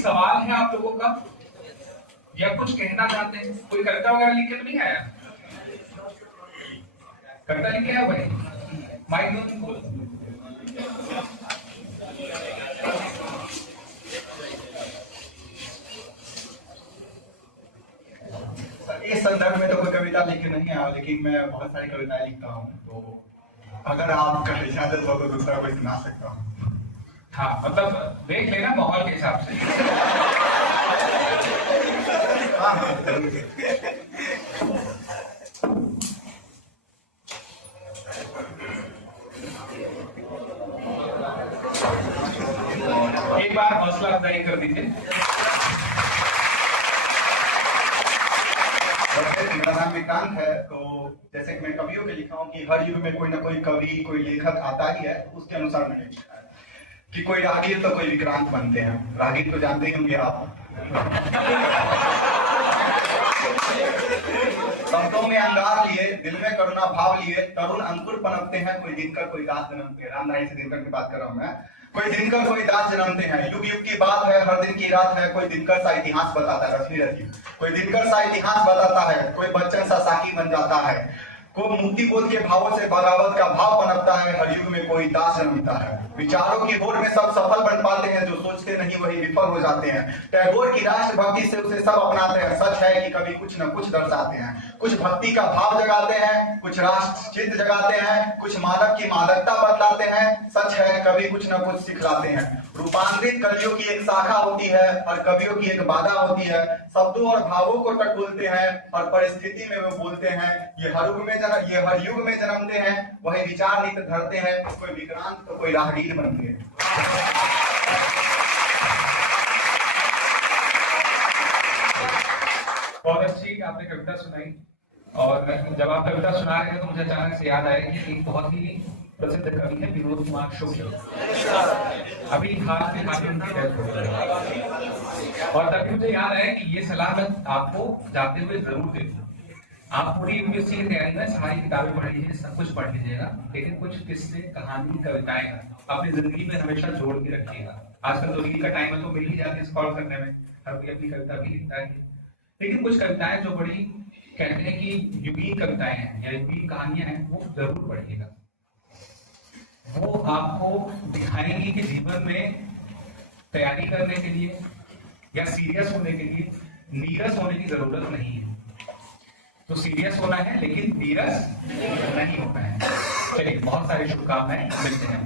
सवाल है आप लोगों का या कुछ कहना चाहते हैं? कोई कविता वगैरह लिख के तो नहीं आया? कविता लिख के आया भाई? माइक दो बोलो। इस संदर्भ में तो कोई कविता लिख के नहीं आया, लेकिन मैं बहुत सारी कविताएं लिखता हूँ, तो अगर आपका इजाजत हो तो दूसरा कोई सुना सकता हूँ। हाँ, मतलब देख लेना माहौल के हिसाब से। हाँ, एक बार हौसला अफजाई कर दीजिए। मेरा नाम विक्रांत है। तो जैसे कि मैं कवियों के लिखा हूँ कि हर युग में कोई ना कोई कवि, कोई लेखक आता ही है, उसके अनुसार मैंने लिखा है कि कोई राहगीर तो कोई विक्रांत बनते हैं। राहगीर तो जानते ही होंगे आप। शब्दों में अंगार लिए, दिल में करुणा भाव लिए, तरुण अंकुर पनपते हैं, कोई दिनकर कोई दास जन्मते हैं। रामधारी से दिनकर की बात कर रहा हूं मैं। कोई दिनकर कोई दास जन्मते हैं, युग युग की बात है, हर दिन की रात है, कोई दिनकर सा इतिहास बताता है। रश्मि रथी कोई दिनकर सा इतिहास बताता है, कोई बच्चन सा साकी बन जाता है, कोई मुक्ति बोध के भावों से बगावत का भाव पनपता है, हर युग में कोई दास जन्मता है। विचारों की होड़ में सब सफल बन पाते हैं, जो सोचते नहीं वही विफल हो जाते हैं। टैगोर की राष्ट्रभक्ति से उसे सब अपनाते हैं। सच है कि कभी कुछ न कुछ दर्शाते हैं, कुछ भक्ति का भाव जगाते हैं, कुछ राष्ट्र चित्त जगाते हैं, कुछ मानव की मादकता बतलाते हैं। सच है कभी कुछ न कुछ सिखलाते हैं। रूपांतरित कलियों की एक शाखा होती है और कवियों की एक बाधा होती है। शब्दों और भावों को टटोलते हैं और परिस्थिति में वो बोलते हैं। ये हर युग में जन्मते हैं, वही विचार नित धरते हैं। कोई विक्रांत तो कोई राहगीर बनते हैं। बहुत अच्छी आपने कविता सुनाई, और जब आप कविता सुना रहे हैं तो मुझे अचानक से याद आया कि एक बहुत ही प्रसिद्ध कवि है विनोद कुमार शुक्ल। अभी हाल में उनकी डेथ हो गई, और तभी मुझे याद आया कि ये सलाह मैं आपको जाते हुए जरूर दे दूं। आप पूरी यूपीएससी की तैयारी में सारी किताबें पढ़ लीजिए, सब कुछ पढ़ लीजिएगा, लेकिन कुछ किस्से, कहानी, कविताएं अपनी जिंदगी में हमेशा जोड़ के रखिएगा। आजकल तो रील का टाइम है, तो मिल ही जाती है स्क्रॉल करने में, हर कोई अपनी कविता भी लिखता है, लेकिन कुछ कविताएं जो बड़ी कहते हैं कि यूनिक कविताएं हैं या यूनिक कहानियां हैं, वो जरूर पढ़िएगा। वो आपको दिखाएंगी कि जीवन में तैयारी करने के लिए या सीरियस होने के लिए नीरस होने की जरूरत नहीं है। तो सीरियस होना है लेकिन नीरस नहीं होना है। चलिए, बहुत सारी शुभकामनाएं, मिलते हैं।